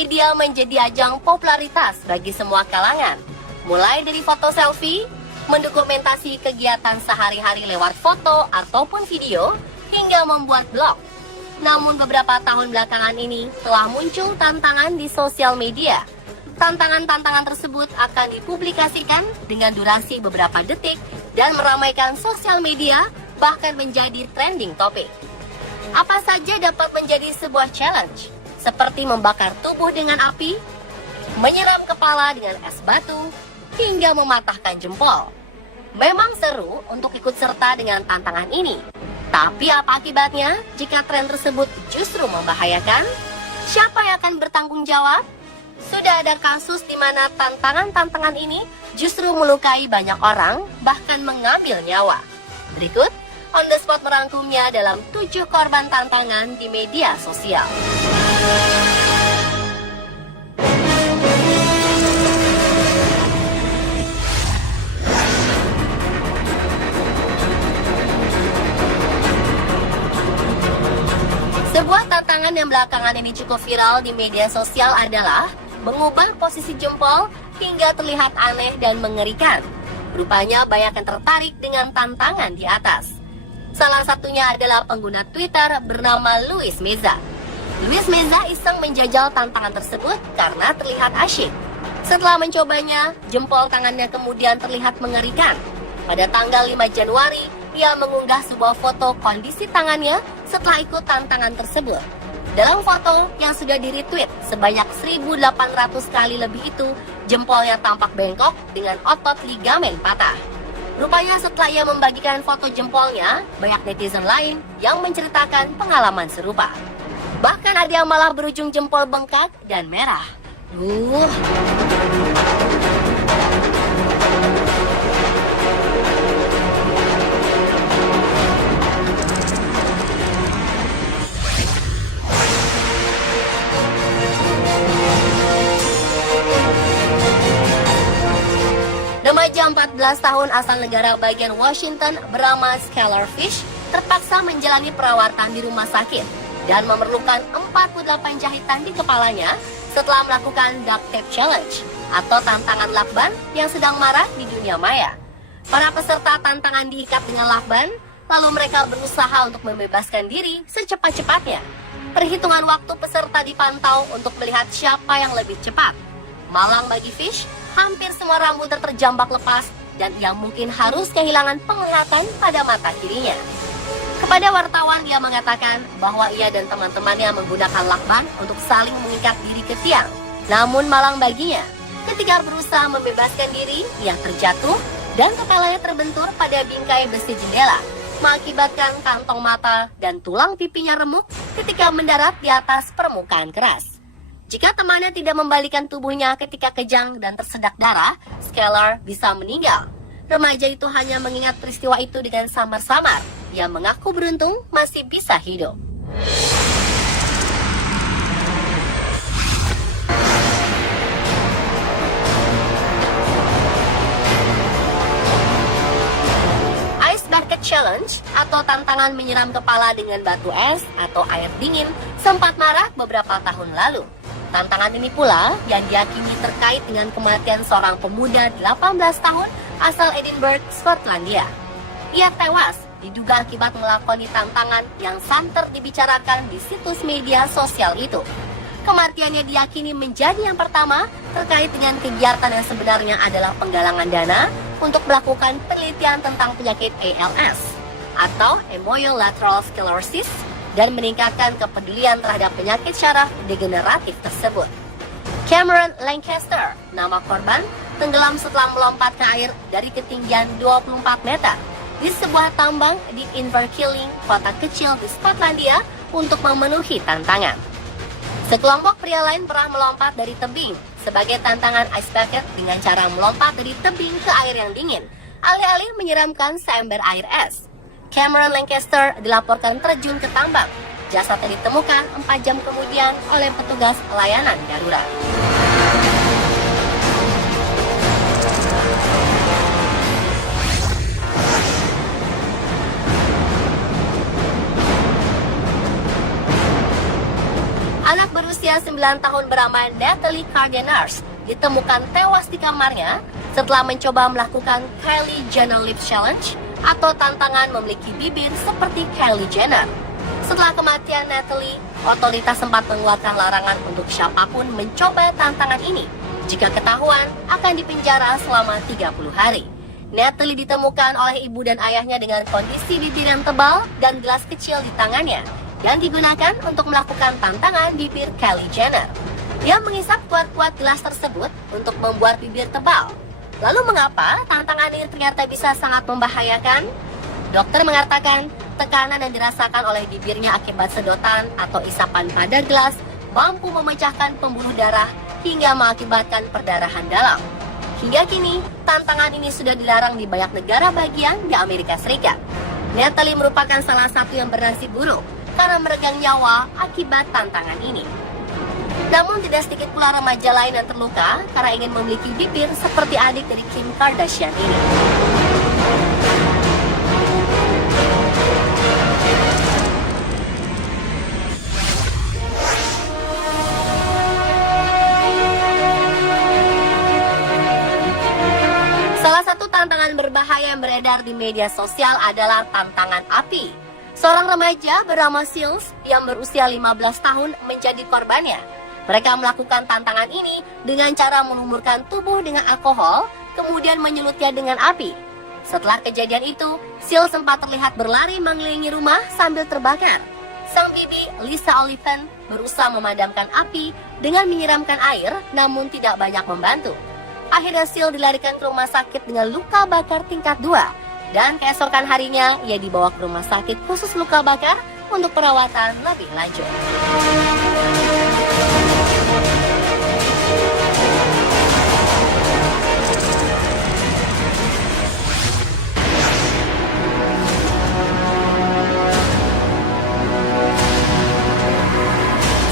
media menjadi ajang popularitas bagi semua kalangan. Mulai dari foto selfie, mendokumentasi kegiatan sehari-hari lewat foto ataupun video, hingga membuat blog. Namun beberapa tahun belakangan ini telah muncul tantangan di sosial media. Tantangan-tantangan tersebut akan dipublikasikan dengan durasi beberapa detik dan meramaikan sosial media, bahkan menjadi trending topik. Apa saja dapat menjadi sebuah challenge, seperti membakar tubuh dengan api, menyiram kepala dengan es batu, hingga mematahkan jempol. Memang seru untuk ikut serta dengan tantangan ini. Tapi apa akibatnya jika tren tersebut justru membahayakan? Siapa yang akan bertanggung jawab? Sudah ada kasus di mana tantangan-tantangan ini justru melukai banyak orang, bahkan mengambil nyawa. Berikut, On The Spot merangkumnya dalam 7 korban tantangan di media sosial. Sebuah tantangan yang belakangan ini cukup viral di media sosial adalah mengubah posisi jempol hingga terlihat aneh dan mengerikan. Rupanya banyak yang tertarik dengan tantangan di atas. Salah satunya adalah pengguna Twitter bernama Luis Meza. Luis Meza iseng menjajal tantangan tersebut karena terlihat asyik. Setelah mencobanya, jempol tangannya kemudian terlihat mengerikan. Pada tanggal 5 Januari, ia mengunggah sebuah foto kondisi tangannya setelah ikut tantangan tersebut. Dalam foto yang sudah di-retweet sebanyak 1.800 kali lebih itu, jempolnya tampak bengkok dengan otot ligamen patah. Rupanya setelah ia membagikan foto jempolnya, banyak netizen lain yang menceritakan pengalaman serupa. Bahkan ada yang malah berujung jempol bengkak dan merah. 14 tahun asal negara bagian Washington bernama Skylar Fish terpaksa menjalani perawatan di rumah sakit dan memerlukan 48 jahitan di kepalanya setelah melakukan duct tape challenge atau tantangan lakban yang sedang marak di dunia maya. Para peserta tantangan diikat dengan lakban, lalu mereka berusaha untuk membebaskan diri secepat-cepatnya. Perhitungan waktu peserta dipantau untuk melihat siapa yang lebih cepat. Malang bagi Fish, hampir semua rambutnya terjambak lepas dan ia mungkin harus kehilangan penglihatan pada mata kirinya. Kepada wartawan ia mengatakan bahwa ia dan teman-temannya menggunakan lakban untuk saling mengikat diri ke tiang. Namun malang baginya, ketika berusaha membebaskan diri, ia terjatuh dan kepalanya terbentur pada bingkai besi jendela, mengakibatkan kantong mata dan tulang pipinya remuk ketika mendarat di atas permukaan keras. Jika temannya tidak membalikan tubuhnya ketika kejang dan tersedak darah, Skylar bisa meninggal. Remaja itu hanya mengingat peristiwa itu dengan samar-samar. Ia mengaku beruntung masih bisa hidup. Ice Bucket Challenge atau tantangan menyiram kepala dengan batu es atau air dingin sempat marak beberapa tahun lalu. Tantangan ini pula yang diyakini terkait dengan kematian seorang pemuda 18 tahun asal Edinburgh, Skotlandia. Ia tewas diduga akibat melakoni tantangan yang santer dibicarakan di situs media sosial itu. Kematiannya diyakini menjadi yang pertama terkait dengan kegiatan yang sebenarnya adalah penggalangan dana untuk melakukan penelitian tentang penyakit ALS atau Amyotrophic Sclerosis dan meningkatkan kepedulian terhadap penyakit syaraf degeneratif tersebut. Cameron Lancaster, nama korban, tenggelam setelah melompat ke air dari ketinggian 24 meter di sebuah tambang di Inverkeithing, kota kecil di Skotlandia, untuk memenuhi tantangan. Sekelompok pria lain pernah melompat dari tebing sebagai tantangan ice bucket dengan cara melompat dari tebing ke air yang dingin, alih-alih menyiramkan seember air es. Cameron Lancaster dilaporkan terjun ke tambang. Jasadnya ditemukan 4 jam kemudian oleh petugas layanan darurat. Anak berusia berusia 9 tahun bernama Natalie Cardenas ditemukan tewas di kamarnya setelah mencoba melakukan Kylie Jenner Lip Challenge atau tantangan memiliki bibir seperti Kylie Jenner. Setelah kematian Natalie, otoritas sempat mengeluarkan larangan untuk siapapun mencoba tantangan ini. Jika ketahuan, akan dipenjara selama 30 hari. Natalie ditemukan oleh ibu dan ayahnya dengan kondisi bibir yang tebal dan gelas kecil di tangannya yang digunakan untuk melakukan tantangan bibir Kylie Jenner. Dia menghisap kuat-kuat gelas tersebut untuk membuat bibir tebal. Lalu mengapa tantangan ini ternyata bisa sangat membahayakan? Dokter mengatakan tekanan yang dirasakan oleh bibirnya akibat sedotan atau isapan pada gelas mampu memecahkan pembuluh darah hingga mengakibatkan perdarahan dalam. Hingga kini, tantangan ini sudah dilarang di banyak negara bagian di Amerika Serikat. Natalie merupakan salah satu yang bernasib buruk karena meregang nyawa akibat tantangan ini. Namun tidak sedikit pula remaja lain yang terluka karena ingin memiliki bibir seperti adik dari Kim Kardashian ini. Salah satu tantangan berbahaya yang beredar di media sosial adalah tantangan api. Seorang remaja bernama Sils yang berusia 15 tahun menjadi korbannya. Mereka melakukan tantangan ini dengan cara melumurkan tubuh dengan alkohol, kemudian menyulutnya dengan api. Setelah kejadian itu, Sils sempat terlihat berlari mengelilingi rumah sambil terbakar. Sang bibi, Lisa Oliphant, berusaha memadamkan api dengan menyiramkan air, namun tidak banyak membantu. Akhirnya Sil dilarikan ke rumah sakit dengan luka bakar tingkat 2. Dan keesokan harinya, ia dibawa ke rumah sakit khusus luka bakar untuk perawatan lebih lanjut.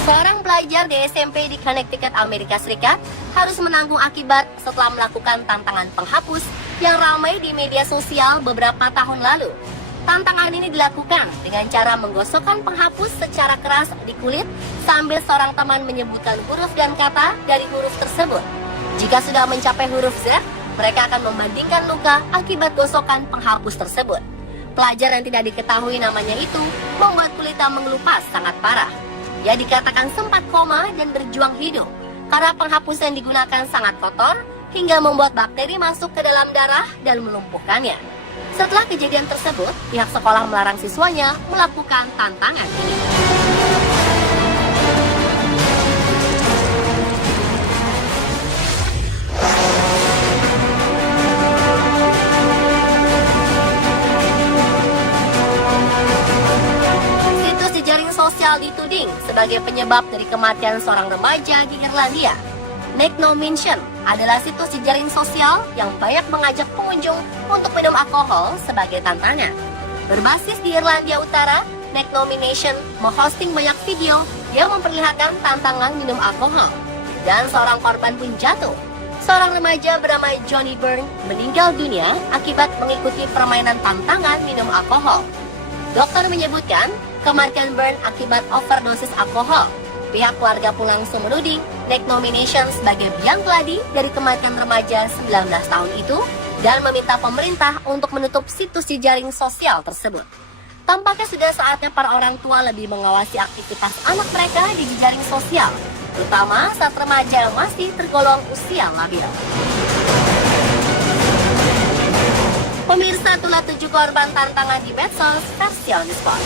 Seorang pelajar di SMP di Connecticut, Amerika Serikat harus menanggung akibat setelah melakukan tantangan penghapus yang ramai di media sosial beberapa tahun lalu. Tantangan ini dilakukan dengan cara menggosokkan penghapus secara keras di kulit sambil seorang teman menyebutkan huruf dan kata dari huruf tersebut. Jika sudah mencapai huruf Z, mereka akan membandingkan luka akibat gosokan penghapus tersebut. Pelajar yang tidak diketahui namanya itu membuat kulitnya mengelupas sangat parah. Ia dikatakan sempat koma dan berjuang hidup karena penghapus yang digunakan sangat kotor hingga membuat bakteri masuk ke dalam darah dan melumpuhkannya. Setelah kejadian tersebut, pihak sekolah melarang siswanya melakukan tantangan ini. Situs jejaring sosial dituding sebagai penyebab dari kematian seorang remaja di Irlandia. Make No Mention adalah situs jejaring sosial yang banyak mengajak pengunjung untuk minum alkohol sebagai tantangan. Berbasis di Irlandia Utara, Make No Mention menghosting banyak video yang memperlihatkan tantangan minum alkohol. Dan seorang korban pun jatuh. Seorang remaja bernama Johnny Byrne meninggal dunia akibat mengikuti permainan tantangan minum alkohol. Dokter menyebutkan kematian Byrne akibat overdosis alkohol. Pihak keluarga pun langsung menuding Make No Mention sebagai biang keladi dari kematian remaja 19 tahun itu dan meminta pemerintah untuk menutup situs jejaring sosial tersebut. Tampaknya sudah saatnya para orang tua lebih mengawasi aktivitas anak mereka di jejaring sosial, terutama saat remaja yang masih tergolong usia labil. Pemirsa, itulah 7 korban tantangan di medsos versi On The Spot.